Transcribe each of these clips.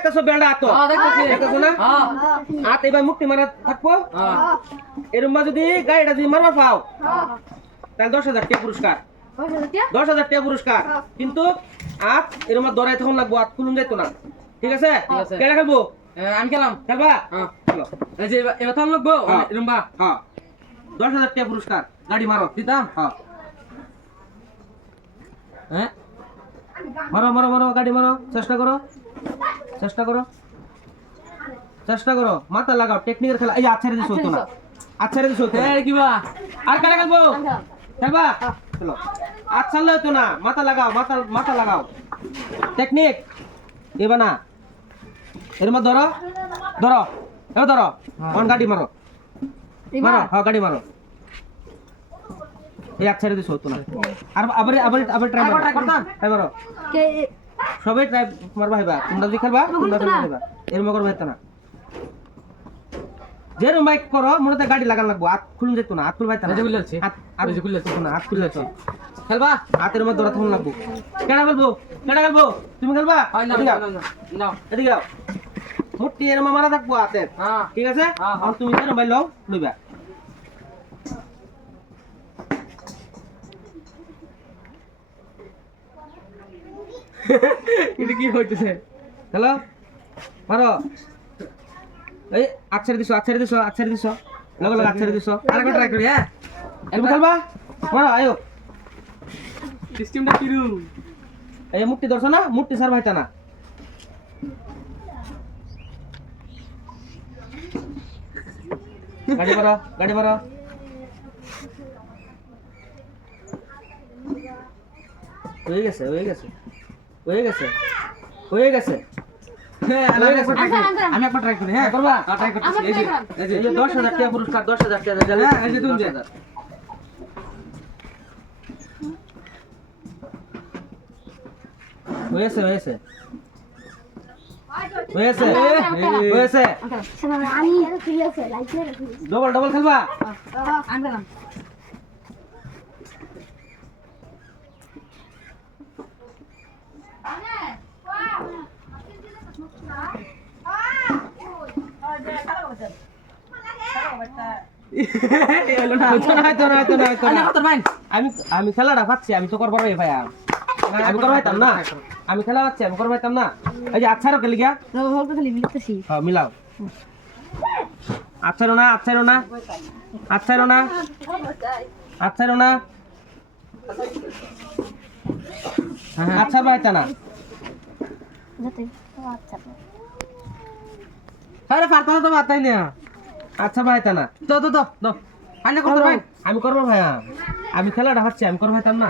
দেখতেছো বেড়া আতো দেখতেছো না আত এবার মুক্তি মারা থাকবো এরম যদি গাড়িটা যদি মারবার পাও তাহলে 10,000 টাকা পুরস্কার 10,000 টাকা পুরস্কার কিন্তু আত এরম দরাই তখন লাগবো আত খুলুন যাইতো না ঠিক আছে কেডা খেলবো আমি খেলাম খেলবা চলো এই যে এবার তো লাগবো এরকম বা হ্যাঁ 10,000 টাকা পুরস্কার গাড়ি মারো দিতাম হ্যাঁ হ্যাঁ মারো মারো মারো গাড়ি মারো চেষ্টা করো চেষ্টা করো চেষ্টা করো মাথা লাগাও টেকনিকের খেলা এই আচ্ছা রেডিস হতো না আচ্ছা রেডিস হতো এই কি বা আর কারা খেলবো খেলবা চলো আচ্ছা হতো না মাথা লাগাও মাথা মাথা লাগাও টেকনিক এবা না এর মধ্যে ধরো ধরো এ ধরো অন গাড়ি মারো মারো হ্যাঁ গাড়ি মারো এই আচ্ছা রেডিস হতো না আর আবার আবার আবার ট্রাই করতাম ট্রাই মারো সবাই ট্রাই মারবা হইবা তোমরা যদি খেলবা তোমরা খেলবা এর মগর হইতো না যেরকম বাইক করো মনে গাড়ি লাগান লাগবো হাত খুলুন যেত না হাত খুল পাইতা না খুলে যাচ্ছে হাত খুলে যেত না হাত খুলে যেত খেলবা হাতের মধ্যে ধরা তখন লাগবো কেডা খেলবো তুমি খেলবা না এদিকে যাও মুট্টি এর মারা থাকবো হাতের হ্যাঁ ঠিক আছে আর তুমি যেন বাইল লইবা এটা কি হইতেছে হ্যালো মারো এই আচ্ছা দিছো লগো লগো আচ্ছা দিছো আরেকবার ট্রাই করি হ্যাঁ তুমি খেলবা মারো আয়ো সিস্টেমটা কিরু এই মুট্টি ধরছো না মুট্টি সার ভাইতা না গাড়ি মারো হয়ে গেছে আমি একবার ট্রাই করি হ্যাঁ করবা ট্রাই করতেছি এই যে 10,000 টাকা পুরস্কার 10,000 টাকা রেজাল্ট হ্যাঁ এই যে তুমি 10,000 হয়েছে ডবল খেলবা আমি খেলাটা পাচ্ছি আমি তো করবার ভাই আমি করবার পাইতাম না আমি খেলা পাচ্ছি আমি করবার পাইতাম না এই যে আচ্ছারও খেলি গিয়া হ্যাঁ মিলাও আচ্ছারও না আচ্ছা পাইতা না আরে পারতা তো বাতাই না আচ্ছা পাইতা না তো আনে করতে ভাই আমি করবো ভাইয়া আমি খেলাটা পাচ্ছি আমি করবো পাইতাম না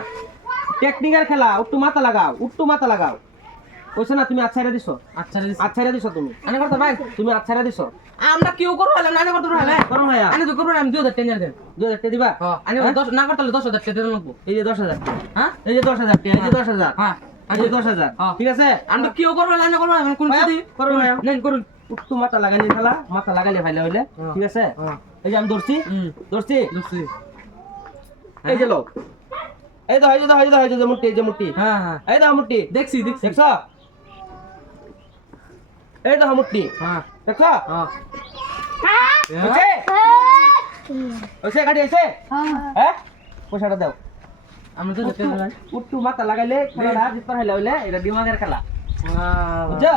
টেকনিক্যাল খেলা উট্টু মাথা লাগাও কইছ না তুমি আচ্ছাইরা দিছো আচ্ছাইরা দিছো তুমি আনে করতে ভাই তুমি আচ্ছাইরা দিছো আমরা কেউ করব না আনে করতে ভাই করো ভাইয়া আনে তো করব আমি 2000 টাকা দেন 2000 টাকা দিবা আনে 10 না করতে 10000 টাকা দেন লাগবো এই যে 10,000 হ্যাঁ এই যে 10,000 টাকা এই যে 10,000 হ্যাঁ এই যে 10,000 ঠিক আছে আমরা কেউ করব না আনে করব আমি কোন দিদি করো ভাইয়া নেন করুন উট্টু মাথা লাগাইলে খেলা মাথা লাগাইলে ভাইলে হইলে ঠিক আছে এই যে আমি ধরছি এই যে লোক এই যে মুট্টি হ্যাঁ এই দাও মুট্টি দেখছি দেখছো এই দাও মুট্টি হ্যাঁ দেখছো হ্যাঁ ওইছে গাড়ি আছে হ্যাঁ পয়সাটা দাও আমরা তো দেখতে ভাই উট্টু মাথা লাগাইলে খেলাটা জিতবার হইলে এটা দিমাগের খেলা বুঝছো